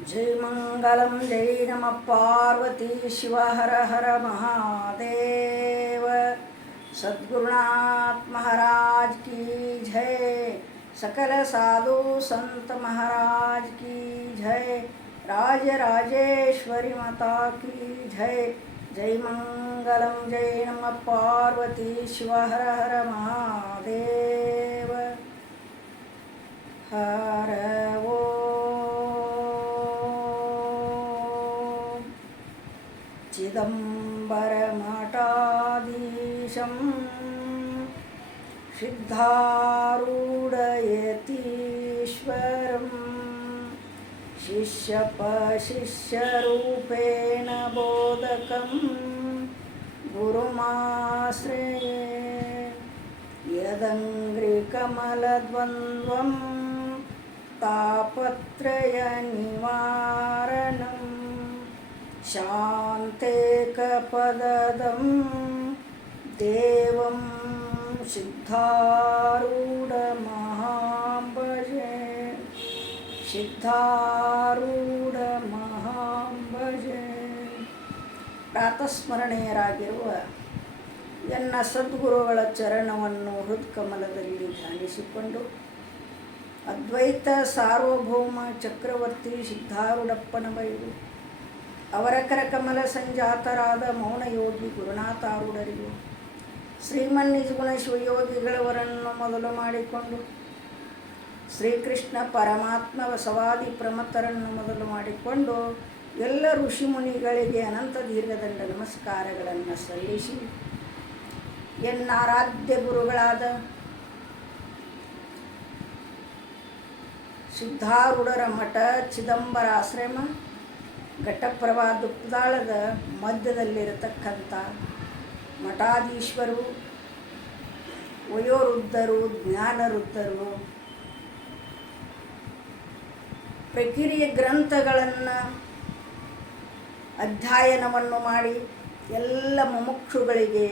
जय मंगलम जय नमः पार्वती शिव हर हर महादेव। सद्गुरुनाथ महाराज की जय। सकल साधु संत महाराज की जय। राज राजेश्वरी माता की जय। जय मंगलम जय नमः पार्वती शिव हर हर महादेव। हर वो चिदंबरमठाधीशं सिद्धारूढयतीश्वरं शिष्यरूपेण बोधकं गुरुमाश्रये। यदङ्घ्रिकमलद्वन्द्वं तापत्रयनिवारणं शान्तेकपदं देवं सिद्धारूढमहां भजे। ಸಿದ್ಧಾರೂಢಮಹಾಂ ಭಜೆ. ಪ್ರಾತಸ್ಮರಣೀಯರಾಗಿರುವ ಎನ್ನ ಸದ್ಗುರುಗಳ ಚರಣವನ್ನು ಹೃತ್ಕಮಲದಲ್ಲಿ ಧ್ಯಾನಿಸಿಕೊಂಡು ಅದ್ವೈತ ಸಾರ್ವಭೌಮ ಚಕ್ರವರ್ತಿ ಸಿದ್ಧಾರೂಢಪ್ಪನ ಬೈದು ಅವರ ಕರಕಮಲ ಸಂಜಾತರಾದ ಮೌನಯೋಗಿ ಗುರುನಾಥಾರೂಢರಿಗೂ ಶ್ರೀಮನ್ನಿಜಗುಣ ಶಿವಯೋಗಿಗಳವರನ್ನು ಮೊದಲು ಮಾಡಿಕೊಂಡು ಶ್ರೀಕೃಷ್ಣ ಪರಮಾತ್ಮ ವಸವಾದಿ ಪ್ರಮತ್ತರನ್ನು ಮೊದಲು ಮಾಡಿಕೊಂಡು ಎಲ್ಲ ಋಷಿಮುನಿಗಳಿಗೆ ಅನಂತ ದೀರ್ಘದಂಡ ನಮಸ್ಕಾರಗಳನ್ನು ಸಲ್ಲಿಸಿ ಎನ್ನಾರಾಧ್ಯ ಗುರುಗಳಾದ ಸಿದ್ಧಾರೂಢರ ಮಠ ಚಿದಂಬರ ಆಶ್ರಮ ಘಟಪ್ರಭಾ ದುಪ್ಪದಾಳದ ಮಧ್ಯದಲ್ಲಿರತಕ್ಕಂಥ ಮಠಾಧೀಶ್ವರು, ವಯೋವೃದ್ಧರು, ಜ್ಞಾನವೃದ್ಧರು, ಪ್ರಕಿರಿಯ ಗ್ರಂಥಗಳನ್ನು ಅಧ್ಯಯನವನ್ನು ಮಾಡಿ ಎಲ್ಲ ಮುಮುಕ್ಷುಗಳಿಗೆ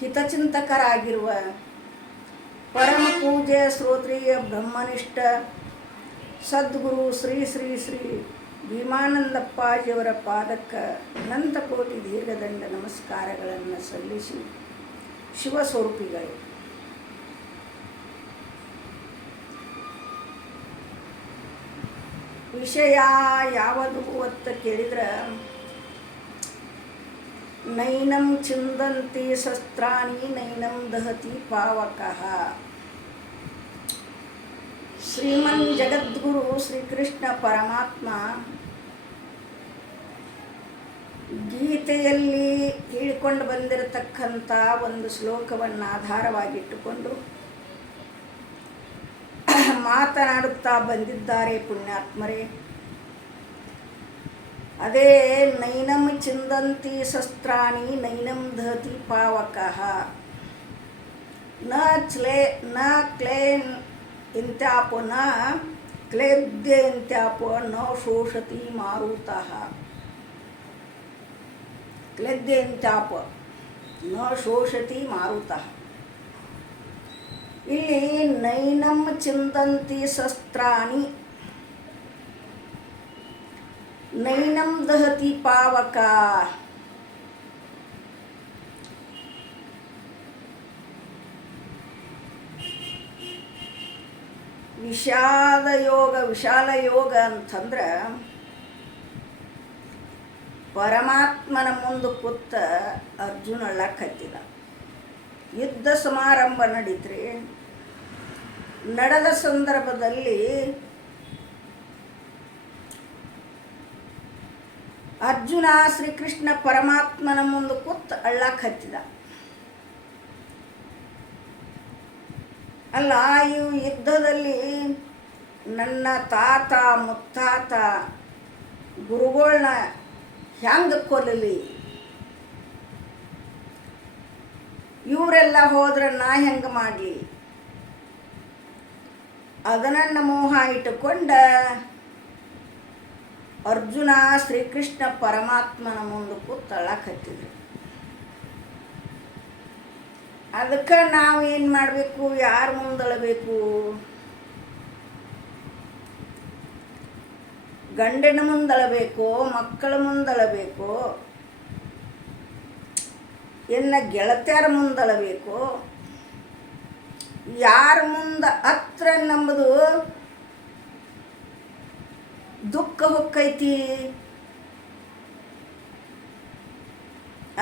ಹಿತಚಿಂತಕರಾಗಿರುವ ಪರಮ ಪೂಜ್ಯ ಶ್ರೋತ್ರಿಯ ಬ್ರಹ್ಮನಿಷ್ಠ ಸದ್ಗುರು ಶ್ರೀ ಶ್ರೀ ಶ್ರೀ ಭೀಮಾನಂದಪ್ಪಾಜಿಯವರ ಪಾದಕ್ಕೆ ಅನಂತಕೋಟಿ ದೀರ್ಘದಂಡ ನಮಸ್ಕಾರಗಳನ್ನು ಸಲ್ಲಿಸಿ ಶಿವಸ್ವರೂಪಿಗಳು. ವಿಷಯ ಯಾವುದು ಅಂತ ಕೇಳಿದ್ರೆ, ನೈನಂ ಚಿಂದಂತಿ ಶಸ್ತ್ರಾಣಿ ನೈನಂ ದಹತಿ ಪಾವಕಃ. ಶ್ರೀಮನ್ ಜಗದ್ಗುರು ಶ್ರೀಕೃಷ್ಣ ಪರಮಾತ್ಮ ಗೀತೆಯಲ್ಲಿ ಹೇಳಿಕೊಂಡು ಬಂದಿರತಕ್ಕಂಥ ಒಂದು ಶ್ಲೋಕವನ್ನು ಆಧಾರವಾಗಿಟ್ಟುಕೊಂಡು ಮಾತನಾಡುತ್ತಾ ಬಂದಿದ್ದಾರೆ ಪುಣ್ಯಾತ್ಮರೇ. ಅದೇ ನೈನಂ ಚಿಂದಂತಿ ಶಸ್ತ್ರಾಣಿ ನೈನಂ ದಹತಿ ಪಾವಕಃ. ನ ಕ್ಲೇನ್ ಇಂತ್ಯಾಪೋ ನ ಕ್ಲೇದ್ಯ ಇಂತ್ಯಾಪೋ ನ ಶೋಷತಿ ಮಾರುತಃ. ಕ್ಲೇದ್ಯ ಇಂತ್ಯಾಪೋ ನ ಶೋಷತಿ ಮಾರುತಃ. ಇಲ್ಲಿ ನೈನಂ ಚಿಂದಂತಿ ಶಸ್ತ್ರಾಣಿ ನೈನಂ ದಹತಿ ಪಾವಕ. ವಿಶಾಲ ಯೋಗ ಅಂತಂದ್ರೆ ಪರಮಾತ್ಮನ ಮುಂದೆ ಕೂತ ಅರ್ಜುನ ಅಳ್ಳಕತ್ತಿದ. ಯುದ್ಧ ಸಮಾರಂಭ ನಡೀತ್ರಿ. ನಡೆದ ಸಂದರ್ಭದಲ್ಲಿ ಅರ್ಜುನ ಶ್ರೀಕೃಷ್ಣ ಪರಮಾತ್ಮನ ಮುಂದೆ ಕೂತ್ ಅಳ್ಳಕತ್ತಿದ. ಅಲ್ಲ, ಇವು ಯುದ್ಧದಲ್ಲಿ ನನ್ನ ತಾತ ಮುತ್ತಾತ ಗುರುಗಳನ್ನ ಹೆಂಗೆ ಕೊಲ್ಲಲಿ, ಇವರೆಲ್ಲ ಹೋದ್ರೆ ನಾ ಹೆಂಗೆ ಮಾಡಲಿ, ಅದನ್ನ ಮೋಹ ಇಟ್ಟುಕೊಂಡ ಅರ್ಜುನ ಶ್ರೀಕೃಷ್ಣ ಪರಮಾತ್ಮನ ಮುಂದೆ ಕೂತ್ ಅಳ್ಳಕತ್ತಿದ್ರು. ಅದಕ್ಕೆ ನಾವು ಏನು ಮಾಡಬೇಕು, ಯಾರ ಮುಂದಳಬೇಕು? ಗಂಡನ ಮುಂದಳಬೇಕು, ಮಕ್ಕಳ ಮುಂದಳಬೇಕು, ಇನ್ನು ಗೆಳತಿಯರ ಮುಂದಳಬೇಕು, ಯಾರ ಮುಂದೆ ಹತ್ರ ನಂಬುದು ದುಃಖ ಹೊಕ್ಕೈತಿ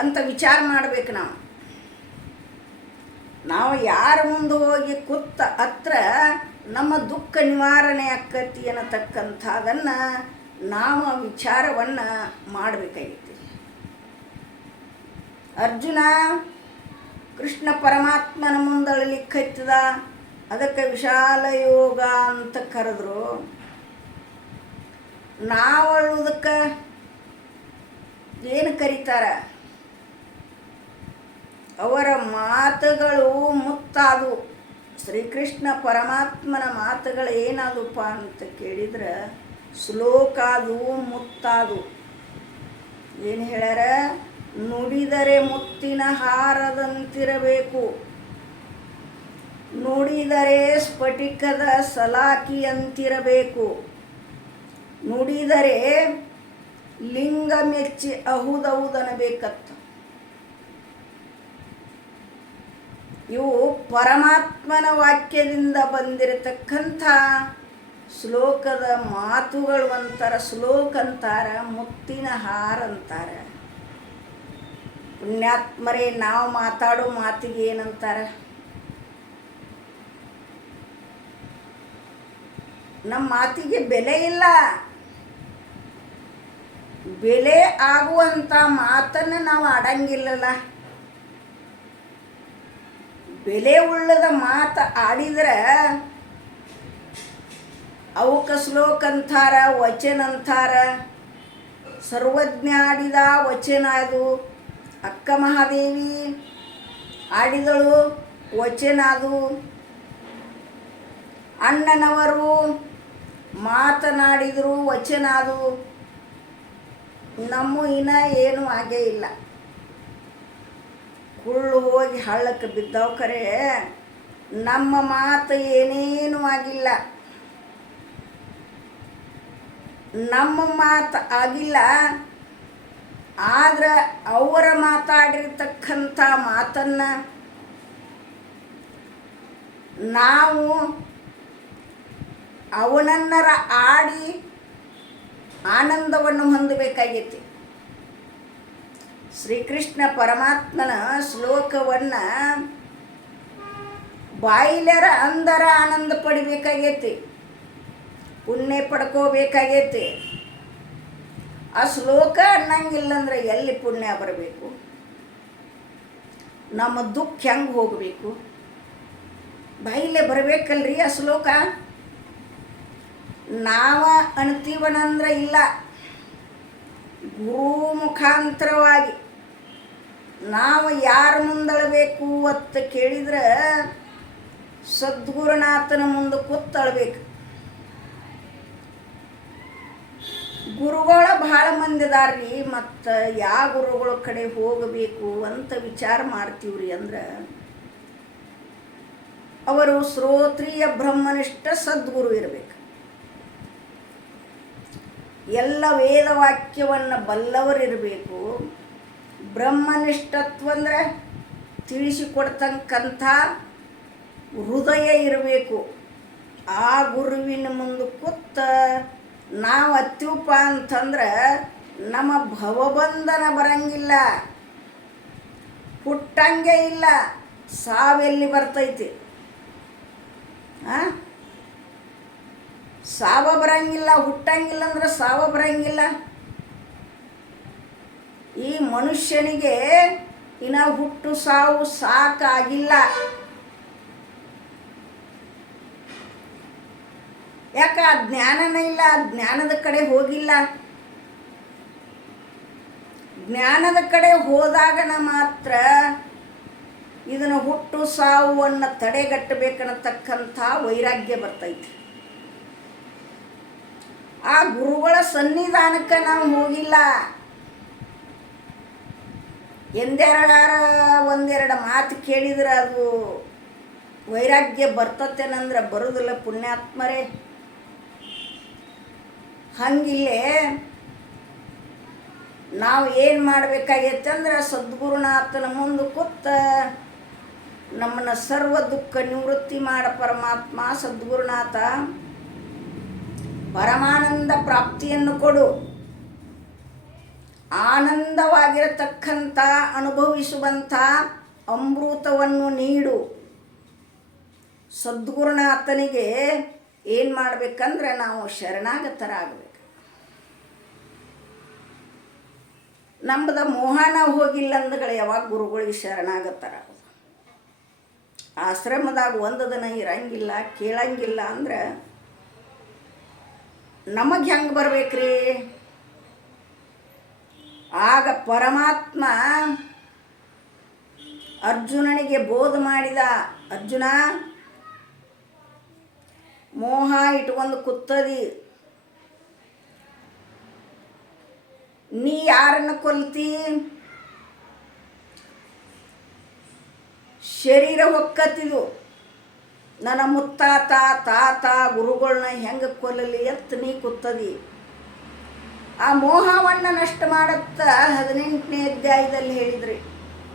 ಅಂತ ವಿಚಾರ ಮಾಡ್ಬೇಕು. ನಾವು ಯಾರ ಮುಂದೆ ಹೋಗಿ ಕೂತ ಹತ್ರ ನಮ್ಮ ದುಃಖ ನಿವಾರಣೆ ಆಕ್ಕತಿ ಅನ್ನತಕ್ಕಂಥದನ್ನು ನಾವು ವಿಚಾರವನ್ನು ಮಾಡಬೇಕಾಗಿತ್ತು. ಅರ್ಜುನ ಕೃಷ್ಣ ಪರಮಾತ್ಮನ ಮುಂದಳಲಿಕ್ಕೈತದ, ಅದಕ್ಕೆ ವಿಶಾಲ ಯೋಗ ಅಂತ ಕರೆದ್ರು. ನಾವು ಅಳುವುದಕ್ಕೆ ಏನು ಕರೀತಾರೆ? ಅವರ ಮಾತುಗಳು ಮುತ್ತಾದು. ಶ್ರೀಕೃಷ್ಣ ಪರಮಾತ್ಮನ ಮಾತುಗಳು ಏನಾದಪ್ಪ ಅಂತ ಕೇಳಿದ್ರೆ ಶ್ಲೋಕ ಅದು, ಮುತ್ತಾದು. ಏನು ಹೇಳ್ಯಾರ? ನುಡಿದರೆ ಮುತ್ತಿನ ಹಾರದಂತಿರಬೇಕು, ನುಡಿದರೆ ಸ್ಫಟಿಕದ ಸಲಾಕಿಯಂತಿರಬೇಕು, ನುಡಿದರೆ ಲಿಂಗ ಮೆಚ್ಚಿ ಅಹುದಹುದನಬೇಕತ್ತ. ಇವು ಪರಮಾತ್ಮನ ವಾಕ್ಯದಿಂದ ಬಂದಿರತಕ್ಕಂಥ ಶ್ಲೋಕದ ಮಾತುಗಳು ಅಂತಾರ. ಶ್ಲೋಕ ಅಂತಾರ, ಮುತ್ತಿನ ಹಾರ ಅಂತಾರ. ಪುಣ್ಯಾತ್ಮರೇ, ನಾವು ಮಾತಾಡೋ ಮಾತಿಗೆ ಏನಂತಾರ? ನಮ್ಮ ಮಾತಿಗೆ ಬೆಲೆ ಇಲ್ಲ. ಬೆಲೆ ಆಗುವಂಥ ಮಾತನ್ನು ನಾವು ಆಡಂಗಿಲ್ಲಲ್ಲ. ಬೆಲೆ ಉಳ್ಳದ ಮಾತು ಆಡಿದ್ರೆ ಅವಕ್ಕೆ ಶ್ಲೋಕ ಅಂತಾರ, ವಚನ ಅಂತಾರ. ಸರ್ವಜ್ಞ ಆಡಿದ ವಚನ ಅದು. ಅಕ್ಕ ಮಹಾದೇವಿ ಆಡಿದಳು ವಚನ ಅದು. ಅಣ್ಣನವರು ಮಾತನಾಡಿದರು ವಚನ ಅದು. ನಮ್ಮ ಇನ್ನೂ ಏನೂ ಆಗೇ ಇಲ್ಲ. ಕುಳ್ಳು ಹೋಗಿ ಹಳ್ಳಕ್ಕೆ ಬಿದ್ದವು, ಖರೆ ನಮ್ಮ ಮಾತು ಏನೇನೂ ಆಗಿಲ್ಲ. ನಮ್ಮ ಮಾತು ಆಗಿಲ್ಲ, ಆದ್ರೆ ಅವರ ಮಾತಾಡಿರ್ತಕ್ಕಂಥ ಮಾತನ್ನು ನಾವು ಅವನನ್ನರ ಆಡಿ ಆನಂದವನ್ನು ಹೊಂದಬೇಕಾಗೈತಿ. ಶ್ರೀಕೃಷ್ಣ ಪರಮಾತ್ಮನ ಶ್ಲೋಕವನ್ನು ಬಾಯಿಲರ ಅಂದರ ಆನಂದ ಪಡಿಬೇಕಾಗೈತಿ, ಪುಣ್ಯ ಪಡ್ಕೋಬೇಕಾಗೈತಿ. ಆ ಶ್ಲೋಕ ಅನ್ನಂಗಿಲ್ಲಂದ್ರೆ ಎಲ್ಲಿ ಪುಣ್ಯ ಬರಬೇಕು? ನಮ್ಮ ದುಃಖ ಹೆಂಗೆ ಹೋಗಬೇಕು? ಬಾಯಿಲೆ ಬರಬೇಕಲ್ರಿ ಆ ಶ್ಲೋಕ. ನಾವ ಅಣ್ತೀವನಂದ್ರೆ ಇಲ್ಲ, ಗುರು ಮುಖಾಂತರವಾಗಿ ನಾವು ಯಾರ ಮುಂದಳಬೇಕು ಅಂತ ಕೇಳಿದ್ರೆ ಸದ್ಗುರುನಾಥನ ಮುಂದೆ ಕೂತಳಬೇಕು. ಗುರುಗಳ ಭಾಳ ಮಂದಿ ಅದಾರ್ರಿ. ಮತ್ತು ಯಾವ ಗುರುಗಳ ಕಡೆ ಹೋಗಬೇಕು ಅಂತ ವಿಚಾರ ಮಾಡ್ತೀವ್ರಿ ಅಂದ್ರೆ ಅವರು ಶ್ರೋತ್ರಿಯ ಬ್ರಹ್ಮನಿಷ್ಠ ಸದ್ಗುರು ಇರಬೇಕು. ಎಲ್ಲ ವೇದವಾಕ್ಯವನ್ನು ಬಲ್ಲವರಿರಬೇಕು. ಬ್ರಹ್ಮನಿಷ್ಠತ್ವ ಅಂದರೆ ತಿಳಿಸಿಕೊಡ್ತಕ್ಕಂಥ ಹೃದಯ ಇರಬೇಕು. ಆ ಗುರುವಿನ ಮುಂದೆ ಕೂತ ನಾವು ಹತ್ತೀವಪ್ಪ ಅಂತಂದ್ರೆ ನಮ್ಮ ಭವಬಂಧನ ಬರಂಗಿಲ್ಲ, ಹುಟ್ಟಂಗೆ ಇಲ್ಲ. ಸಾವೆಲ್ಲಿ ಬರ್ತೈತಿ? ಸಾವ ಬರಂಗಿಲ್ಲ, ಹುಟ್ಟಂಗಿಲ್ಲ ಅಂದ್ರೆ ಸಾವ ಬರಂಗಿಲ್ಲ. ಈ ಮನುಷ್ಯನಿಗೆ ಇನ್ನು ಹುಟ್ಟು ಸಾವು ಸಾಕಾಗಿಲ್ಲ. ಯಾಕೆ? ಆ ಜ್ಞಾನನೇ ಇಲ್ಲ, ಜ್ಞಾನದ ಕಡೆ ಹೋಗಿಲ್ಲ. ಜ್ಞಾನದ ಕಡೆ ಹೋದಾಗನ ಮಾತ್ರ ಇದನ್ನು ಹುಟ್ಟು ಸಾವನ್ನು ತಡೆಗಟ್ಟಬೇಕನ್ನತಕ್ಕಂಥ ವೈರಾಗ್ಯ ಬರ್ತೈತಿ. ಆ ಗುರುಗಳ ಸನ್ನಿಧಾನಕ್ಕೆ ನಾವು ಹೋಗಿಲ್ಲ. ಒಂದೆರಡು ಮಾತು ಕೇಳಿದ್ರೆ ಅದು ವೈರಾಗ್ಯ ಬರ್ತತೇನಂದ್ರೆ ಬರೋದಿಲ್ಲ ಪುಣ್ಯಾತ್ಮರೇ. ಹಂಗಿಲ್ಲೇ ನಾವು ಏನು ಮಾಡಬೇಕಾಗೈತೆ ಅಂದ್ರೆ ಸದ್ಗುರುನಾಥನ ಮುಂದೆ ಕೂತ ನಮ್ಮನ್ನು ಸರ್ವ ದುಃಖ ನಿವೃತ್ತಿ ಮಾಡ ಪರಮಾತ್ಮ ಸದ್ಗುರುನಾಥ ಪರಮಾನಂದ ಪ್ರಾಪ್ತಿಯನ್ನು ಕೊಡು, ಆನಂದವಾಗಿರತಕ್ಕಂಥ ಅನುಭವಿಸುವಂಥ ಅಮೃತವನ್ನು ನೀಡು. ಸದ್ಗುರುನಾಥನಿಗೆ ಏನು ಮಾಡಬೇಕಂದ್ರೆ ನಾವು ಶರಣಾಗತರಾಗಬೇಕು. ನಮ್ಮದು ಮೋಹನ ಹೋಗಿಲ್ಲ ಅಂದಗಳು ಯಾವಾಗ ಗುರುಗಳಿಗೆ ಶರಣಾಗತರಾಗೋದು. ಆಶ್ರಮದಾಗ ಒಂದು ದಿನ ಇರಂಗಿಲ್ಲ ಕೇಳಂಗಿಲ್ಲ ಅಂದ್ರೆ ನಮಗೆ ಹೆಂಗೆ ಬರ್ಬೇಕ್ರಿ? ಆಗ ಪರಮಾತ್ಮ ಅರ್ಜುನನಿಗೆ ಬೋಧ ಮಾಡಿದ, ಅರ್ಜುನ ಮೋಹ ಇಟ್ಕೊಂಡು ಕೂತದಿ, ನೀ ಯಾರನ್ನು ಕೊಲ್ತಿ? ಶರೀರ ಹೊಕ್ಕತ್ತಿದು. ನನ್ನ ಮುತ್ತಾತ ತಾತ ಗುರುಗಳನ್ನ ಹೆಂಗೆ ಕೊಲ್ಲಲಿ ಎತ್ತು ನೀ ಕೂತದಿ. ಆ ಮೋಹವನ್ನು ನಷ್ಟ ಮಾಡತ್ತ 18ನೇ ಅಧ್ಯಾಯದಲ್ಲಿ ಹೇಳಿದ್ರಿ.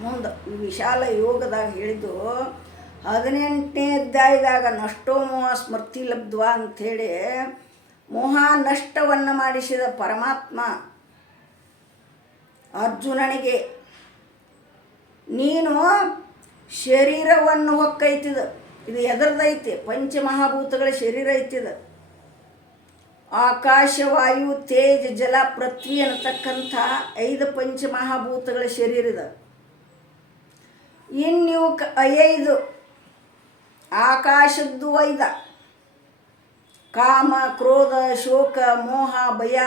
ಮುಂದೆ ವಿಶಾಲ ಯೋಗದಾಗ ಹೇಳಿದ್ದು 18ನೇ ಅಧ್ಯಾಯದಾಗ ನಷ್ಟೋ ಮೋಹ ಸ್ಮೃತಿ ಲಬ್ಧ್ವಾ ಅಂಥೇಳಿ ಮೋಹ ನಷ್ಟವನ್ನು ಮಾಡಿಸಿದ ಪರಮಾತ್ಮ ಅರ್ಜುನನಿಗೆ, ನೀನು ಶರೀರವನ್ನು ಹೊಕ್ಕೈತಿದ, ಇದು ಎದರ್ದೈತಿ? ಪಂಚಮಹಾಭೂತಗಳ ಶರೀರ ಐತಿದ. ಆಕಾಶ ವಾಯು ತೇಜ ಜಲ ಪೃಥ್ವಿ ಅನ್ನತಕ್ಕಂಥ 5 ಪಂಚಮಹಾಭೂತಗಳ ಶರೀರ ಇದೆ. ಇನ್ನು 5 ಆಕಾಶದ್ದು 5: ಕಾಮ ಕ್ರೋಧ ಶೋಕ ಮೋಹ ಭಯ.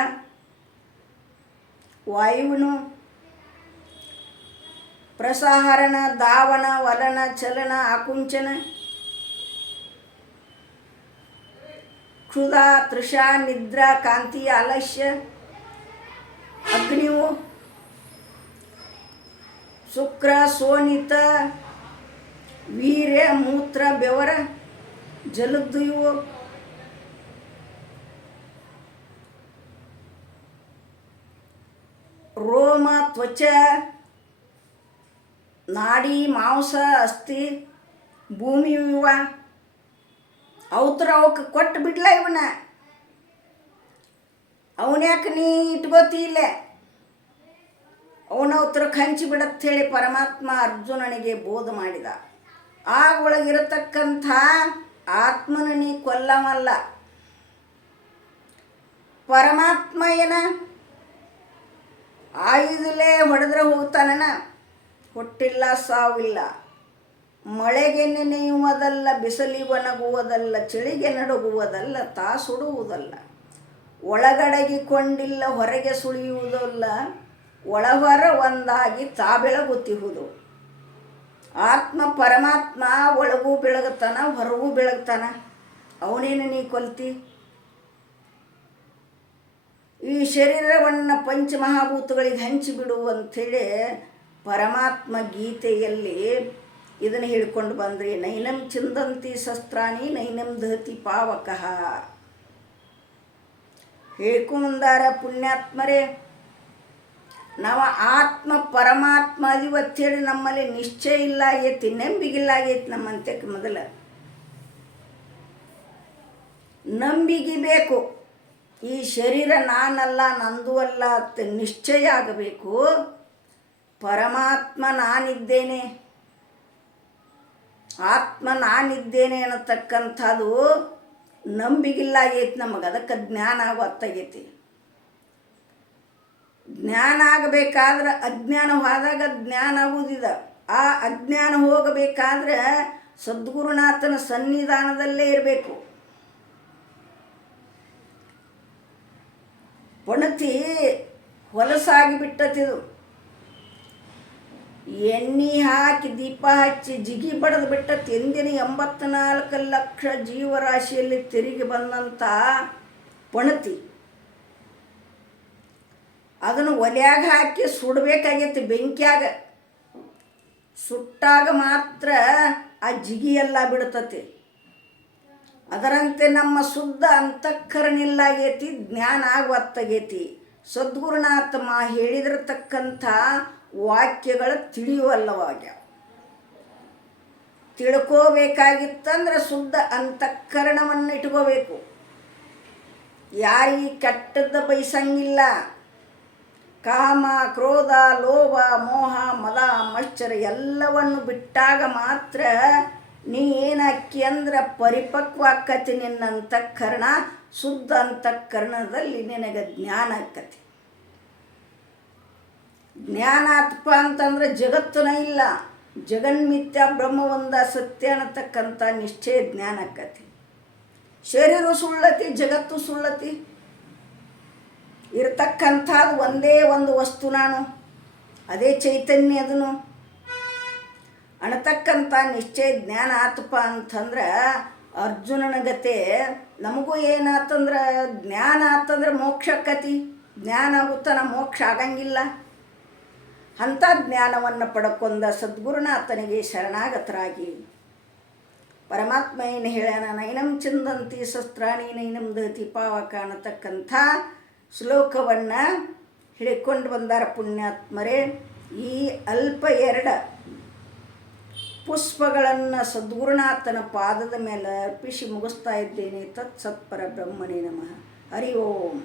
ವಾಯುವಿನು ಪ್ರಸಾಹರಣ ಧಾವನ ವಲನ ಚಲನ ಆಕುಂಚನ ಕ್ಷುಧಾ ತೃಷಾ ನಿದ್ರಾ ಕಾಂತಿ ಆಲಸ್ಯ. ಅಗ್ನಿಯು ಶುಕ್ರ ಸೋನಿತ ವೀರ್ಯ ಮೂತ್ರ ಬೆವರ ಜಲದ್ದು ಇವು. ರೋಮ ತ್ವಚ ನಾಡಿ ಮಾಂಸ ಅಸ್ಥಿ ಭೂಮಿ ಇವ. ಅವಕ್ಕೆ ಕೊಟ್ಟು ಬಿಡ್ಲ ಇವನ, ಅವನ್ಯಾಕೆ ನೀ ಇಟ್ಕೋತಿಲ್ಲ? ಅವನ ಉತ್ತರಕ್ಕೆ ಹಂಚಿ ಬಿಡತ್ತೇಳಿ ಪರಮಾತ್ಮ ಅರ್ಜುನನಿಗೆ ಬೋಧ ಮಾಡಿದ. ಆಗ ಒಳಗಿರತಕ್ಕಂಥ ಆತ್ಮನ ನೀ ಕೊಲ್ಲವಲ್ಲ. ಪರಮಾತ್ಮ ಏನ ಆಯುಧಲೇ ಹೊಡೆದ್ರೆ ಹೋಗ್ತಾನ. ಹೊಟ್ಟಿಲ್ಲ ಸಾವಿಲ್ಲ, ಮಳೆಗೆ ನೆನೆಯುವುದಲ್ಲ, ಬಿಸಿಲಿಗೆ ಒಣಗುವುದಲ್ಲ, ಚಳಿಗೆ ನಡುಗುವುದಲ್ಲ, ತಾ ಸುಡುವುದಲ್ಲ, ಒಳಗಡಗಿಕೊಂಡಿಲ್ಲ ಹೊರಗೆ ಸುಳಿಯುವುದಲ್ಲ, ಒಳಹೊರ ಒಂದಾಗಿ ತಾ ಬೆಳಗುತ್ತಿಹುದು. ಆತ್ಮ ಪರಮಾತ್ಮ ಒಳಗೂ ಬೆಳಗುತ್ತಾನ ಹೊರಗೂ ಬೆಳಗ್ತಾನ. ಅವನೇನು ನೀ ಕೊಲ್ತಿ? ಈ ಶರೀರವನ್ನು ಪಂಚಮಹಾಭೂತಗಳಿಗೆ ಹಂಚಿಬಿಡು ಅಂಥೇಳಿ ಪರಮಾತ್ಮ ಗೀತೆಯಲ್ಲಿ ಇದನ್ನು ಹೇಳ್ಕೊಂಡು ಬಂದ್ರಿ. ನೈನಂ ಚಿಂದಂತಿ ಶಸ್ತ್ರಾಣಿ ನೈನಂ ದಹತಿ ಪಾವಕಃ. ಹೇಳ್ಕೊಂಡಾರ ಪುಣ್ಯಾತ್ಮರೇ. ನಾವು ಆತ್ಮ ಪರಮಾತ್ಮ ಇವತ್ತೇಳಿ ನಮ್ಮಲ್ಲಿ ನಿಶ್ಚಯ ಇಲ್ಲ ಆಗೈತಿ, ನಂಬಿಗಿಲ್ಲ ಆಗೈತಿ. ನಮ್ಮಂತ್ಯಕ್ಕೆ ಮೊದಲ ನಂಬಿಕೆ ಬೇಕು. ಈ ಶರೀರ ನಾನಲ್ಲ ನಂದು ಅಲ್ಲ ಅಂತ ನಿಶ್ಚಯ ಆಗಬೇಕು. ಪರಮಾತ್ಮ ನಾನಿದ್ದೇನೆ, ಆತ್ಮ ನಾನಿದ್ದೇನೆ ಅನ್ನತಕ್ಕಂಥದ್ದು ನಂಬಿಗಿಲ್ಲ ಆಗೈತಿ ನಮಗೆ. ಅದಕ್ಕೆ ಜ್ಞಾನ ಗೊತ್ತಾಗೈತಿ. ಜ್ಞಾನ ಆಗಬೇಕಾದ್ರೆ ಅಜ್ಞಾನ ಹೋದಾಗ ಜ್ಞಾನ ಆಗುವುದಿದ. ಆ ಅಜ್ಞಾನ ಹೋಗಬೇಕಾದ್ರೆ ಸದ್ಗುರುನಾಥನ ಸನ್ನಿಧಾನದಲ್ಲೇ ಇರಬೇಕು. ಪಣತಿ ಹೊಲಸಾಗಿ ಬಿಟ್ಟತಿದು. ಎಣ್ಣೆ ಹಾಕಿ ದೀಪ ಹಚ್ಚಿ ಜಿಗಿ ಬಡಿದು ಬಿಟ್ಟತಿ. ಎಂದಿನ 84 ಲಕ್ಷ ಜೀವರಾಶಿಯಲ್ಲಿ ತಿರುಗಿ ಬಂದಂಥ ಪಣತಿ ಅದನ್ನು ಒಲೆಯಾಗ ಹಾಕಿ ಸುಡಬೇಕಾಗೈತಿ. ಬೆಂಕಿಯಾಗ ಸುಟ್ಟಾಗ ಮಾತ್ರ ಆ ಜಿಗಿ ಎಲ್ಲ ಬಿಡ್ತತಿ. ಅದರಂತೆ ನಮ್ಮ ಶುದ್ಧ ಅಂತಃಕರಣಿಲ್ಲಾಗೈತಿ, ಜ್ಞಾನ ಆಗುವತ್ತಾಗೈತಿ. ಸದ್ಗುರುನಾಥ ಹೇಳಿದಿರತಕ್ಕಂಥ ವಾಕ್ಯಗಳು ತಿಳಿಯುವಲ್ಲವಾಗ್ಯಾವ. ತಿಳ್ಕೋಬೇಕಾಗಿತ್ತಂದ್ರೆ ಶುದ್ಧ ಅಂತಃಕರಣವನ್ನು ಇಟ್ಕೋಬೇಕು. ಯಾರಿಗೆ ಕೆಟ್ಟದ್ದು ಬಯಸಂಗಿಲ್ಲ. ಕಾಮ, ಕ್ರೋಧ, ಲೋಭ, ಮೋಹ, ಮದ, ಮತ್ಸರ ಎಲ್ಲವನ್ನು ಬಿಟ್ಟಾಗ ಮಾತ್ರ ನೀ ಏನಾಕ್ಕಿ ಅಂದ್ರೆ ಪರಿಪಕ್ವ ಆಕ್ಕತಿ. ನಿನ್ನ ಅಂತಃಕರಣ ಶುದ್ಧ ಅಂತಃಕರಣದಲ್ಲಿ ನಿನಗೆ ಜ್ಞಾನ ಆಕ್ಕತಿ. ಜ್ಞಾನ ಆತ್ಪ ಅಂತಂದ್ರೆ ಜಗತ್ತನ ಇಲ್ಲ, ಜಗನ್ಮಿಥ್ಯ ಬ್ರಹ್ಮ ಒಂದ ಸತ್ಯ ಅನ್ನತಕ್ಕಂಥ ನಿಶ್ಚಯ ಜ್ಞಾನ ಆಕ್ಕತಿ. ಶರೀರ ಸುಳ್ಳತಿ, ಜಗತ್ತು ಸುಳ್ಳತಿ. ಇರತಕ್ಕಂಥದ್ದು ಒಂದೇ ಒಂದು ವಸ್ತು, ನಾನು ಅದೇ ಚೈತನ್ಯ. ಅದನ್ನು ಅನ್ನತಕ್ಕಂಥ ನಿಶ್ಚಯ ಜ್ಞಾನ ಆತಪ್ಪ ಅಂತಂದ್ರೆ ಅರ್ಜುನನ ಗತೆ ನಮಗೂ ಏನಾತಂದ್ರೆ ಜ್ಞಾನ ಆತಂದ್ರೆ ಮೋಕ್ಷ ಆಕ್ಕತಿ. ಜ್ಞಾನ ಆಗುತ್ತಾನ, ಮೋಕ್ಷ ಆಗಂಗಿಲ್ಲ. ಅಂಥ ಜ್ಞಾನವನ್ನು ಪಡ್ಕೊಂಡ ಸದ್ಗುರುನಾಥನಿಗೆ ಶರಣಾಗತರಾಗಿ ಪರಮಾತ್ಮ ಏನು ಹೇಳ್ಯಾನ, ನೈನಂ ಚಿಂದಂತಿ ಶಸ್ತ್ರಾಣಿ ನೈನಂ ದತಿ ಪಾವಕ ಅನ್ನತಕ್ಕಂಥ ಶ್ಲೋಕವನ್ನು ಹೇಳಿಕೊಂಡು ಬಂದಾರ ಪುಣ್ಯಾತ್ಮರೇ. ಈ ಅಲ್ಪ 2 ಪುಷ್ಪಗಳನ್ನು ಸದ್ಗುರುನಾಥನ ಪಾದದ ಮೇಲೆ ಅರ್ಪಿಸಿ ಮುಗಿಸ್ತಾ ಇದ್ದೇನೆ. ತತ್ಸತ್ಪರ ಬ್ರಹ್ಮನೇ ನಮಃ. ಹರಿ ಓಂ.